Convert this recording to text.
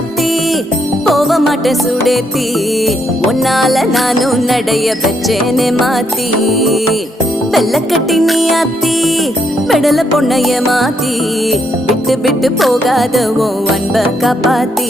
ஆத்தி போக மாட்டேன் சுடேத்தி உன்னால நானும் நடைய பெற்றேனே மாத்தி வெள்ளக்கட்டி நீ ஆத்தி பெடல பொண்ணைய மாத்தி விட்டு விட்டு போகாத உன் அன்ப காப்பாத்தி